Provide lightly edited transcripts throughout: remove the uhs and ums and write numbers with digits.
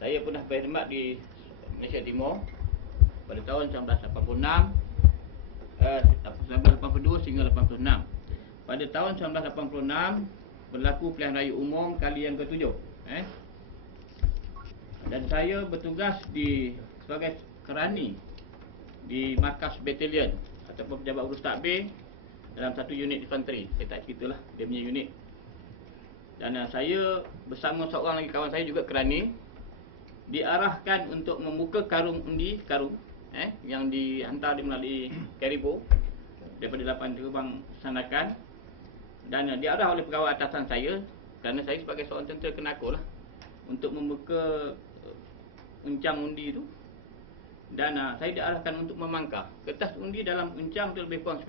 Saya pernah berkhidmat di Malaysia Timur pada tahun 1986, 1982 sehingga 86. Pada tahun 1986 berlaku pilihan raya umum kali yang ke-7. Dan saya bertugas sebagai kerani di markas batalion ataupun pejabat urus takbir dalam satu unit infanteri. Saya tak ceritalah dia punya unit. Dan saya bersama seorang lagi kawan saya juga kerani diarahkan untuk membuka karung undi, yang dihantar melalui Karibo daripada 8 gerbang Sandakan, dan diarah oleh pegawai atasan saya kerana saya sebagai seorang tentera kenakul untuk membuka uncang undi itu. Dan saya diarahkan untuk memangkah kertas undi. Dalam uncang itu lebih kurang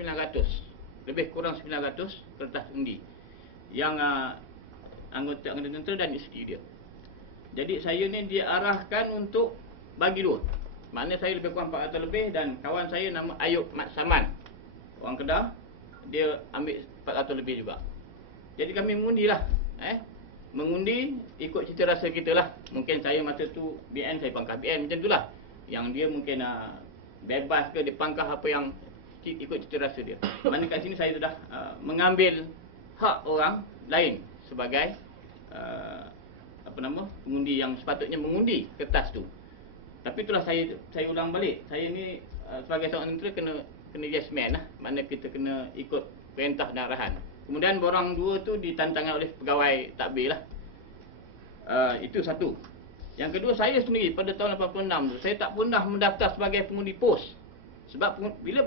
900 kertas undi yang anggota tentera dan isteri dia. Jadi saya ni diarahkan untuk bagi dua. Maknanya saya lebih kurang 400 lebih, dan kawan saya nama Ayub Mat Saman, orang Kedah, dia ambil 400 lebih juga. Jadi kami mengundilah, mengundi ikut cita rasa kita lah. Mungkin saya masa tu BN, saya pangkah BN macam itulah. Yang dia mungkin bebas ke, dia pangkah apa yang ikut cita rasa dia. Mana kat sini saya sudah mengambil hak orang lain sebagai pengundi yang sepatutnya mengundi kertas tu. Tapi itulah saya ulang balik. Saya ni sebagai seorang tentera kena yes man lah. Mana kita kena ikut perintah dan arahan. Kemudian borang dua tu ditantangkan oleh pegawai takbir lah. Itu satu. Yang kedua, saya sendiri pada tahun 86 tu, saya tak pernah mendaftar sebagai pengundi pos. Sebab bila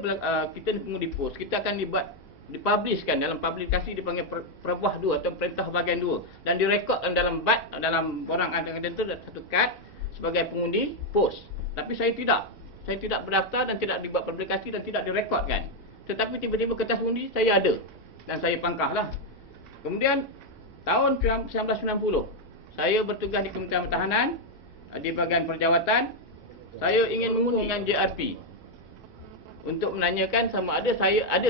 kita ni pengundi pos, kita akan dipublishkan dalam publikasi dipanggil Perbuah 2 atau Perintah Bahagian 2, dan direkodkan dalam dalam borang angkatan tentera satu kad sebagai pengundi pos. Tapi saya tidak berdaftar dan tidak dibuat publikasi dan tidak direkodkan. Tetapi tiba-tiba kertas undi saya ada dan saya pangkahlah. Kemudian tahun 1990 saya bertugas di Kementerian Pertahanan di bahagian perjawatan. Saya ingin mengundi dengan JRP untuk menanyakan sama ada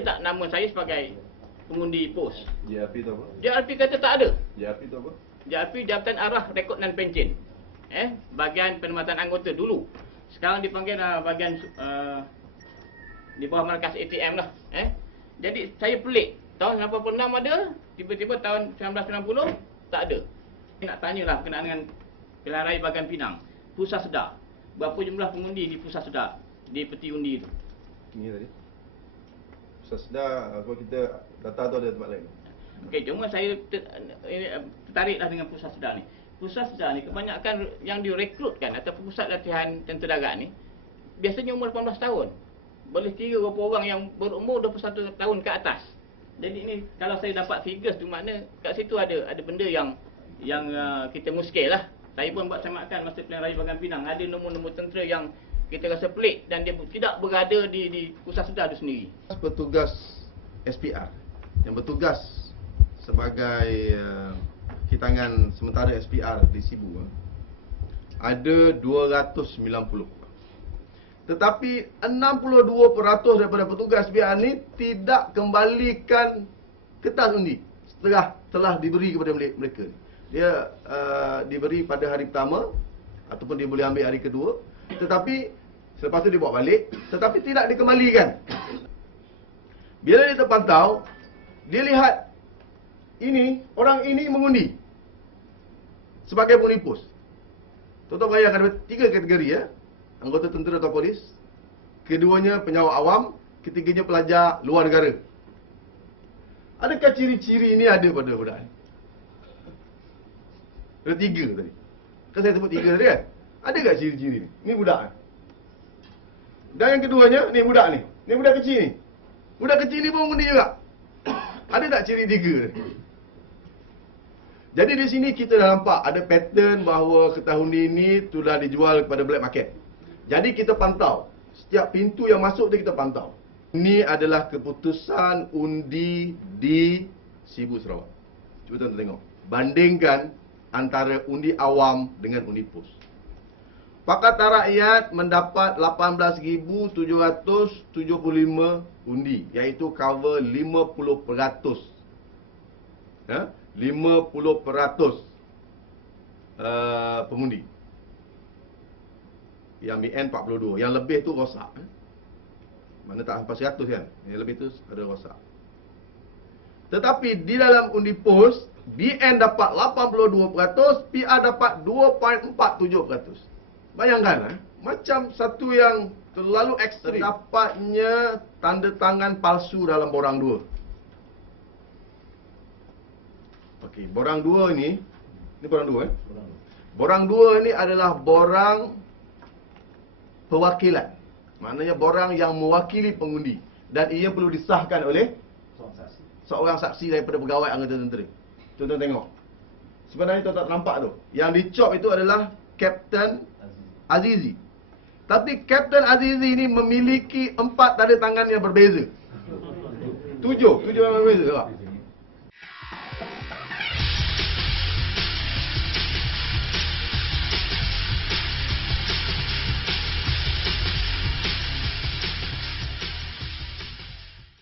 tak nama saya sebagai pengundi pos. JRP tu apa? JRP kata tak ada. JRP tu apa? JRP Jabatan Arah Rekod dan Pencen. Bahagian penempatan anggota dulu. Sekarang dipanggil bahagian di bawah markas ATM lah. Jadi saya pelik. Tahun 86 ada, tiba-tiba tahun 1990 tak ada. Nak tanyalah berkenaan dengan pilihan raya bahagian Pinang, Pusat Sedar. Berapa jumlah pengundi di Pusat Sedar, di peti undi itu? Ini tadi. Pusat Sedar, kalau kita data tu ada tempat lain. Okey, cuma saya tertariklah dengan Pusat Sedar ni. Pusat Sedar ni kebanyakan yang direkrutkan atau pusat latihan tentera darat ni biasanya umur 18 tahun. Boleh kira berapa orang yang berumur 21 tahun ke atas. Jadi ini kalau saya dapat figures tu, makna kat situ ada benda yang kita muskil lah. Saya pun buat samakan masa pilihan raya bahagian Pinang. Ada nombor-nombor tentera yang kita rasa pelik dan dia tidak berada di Pusat Sedar itu sendiri. Petugas SPR yang bertugas sebagai hitangan sementara SPR di Sibu ada 290. Tetapi 62% daripada petugas SPR ni tidak kembalikan kertas undi telah diberi kepada mereka. Dia diberi pada hari pertama ataupun dia boleh ambil hari kedua, tetapi selepas tu dia bawa balik, tetapi tidak dikembalikan. Bila dia terpantau, dia lihat orang ini mengundi sebagai pengundi pos. Tuan-tuan bayangkan ada 3 kategori anggota tentera atau polis, keduanya penyawak awam, ketiganya pelajar luar negara. Adakah ciri-ciri ini ada pada budak ni? Ada 3 tadi. Kan saya sebut 3 tadi kan? Ada tak ciri-ciri ni? Ni budak ni. Dan yang keduanya, ni budak ni. Ni budak kecil ni. Budak kecil ni pun mengundi juga. Ada tak ciri 3 tadi? Jadi di sini kita dah nampak ada pattern bahawa kertas undi ini sudah dijual kepada black market. Jadi kita pantau. Setiap pintu yang masuk tu kita pantau. Ini adalah keputusan undi di Sibu Sarawak. Cuba tuan tengok. Bandingkan antara undi awam dengan undi pos. Pakatan Rakyat mendapat 18,775 undi, iaitu cover 50%. 50% pengundi. Yang BN 42. Yang lebih tu rosak. Mana tak sampai 100 kan? Yang lebih tu ada rosak. Tetapi di dalam undi pos, BN dapat 82%, PR dapat 2.47%. Bayangkan, macam satu yang terlalu ekstrim. Dapatnya tanda tangan palsu dalam borang 2. Okey, borang 2 ni borang 2 Borang 2 ni adalah borang perwakilan. Maknanya borang yang mewakili pengundi dan ia perlu disahkan oleh seorang saksi daripada pegawai anggota tentera. Tuan-tuan tengok. Sebenarnya tuan tak nampak tu. Yang dicop itu adalah Kapten Azizi. Tapi Kapten Azizi ni memiliki 4 tanda tangan yang berbeza. 7 yang berbeza tak?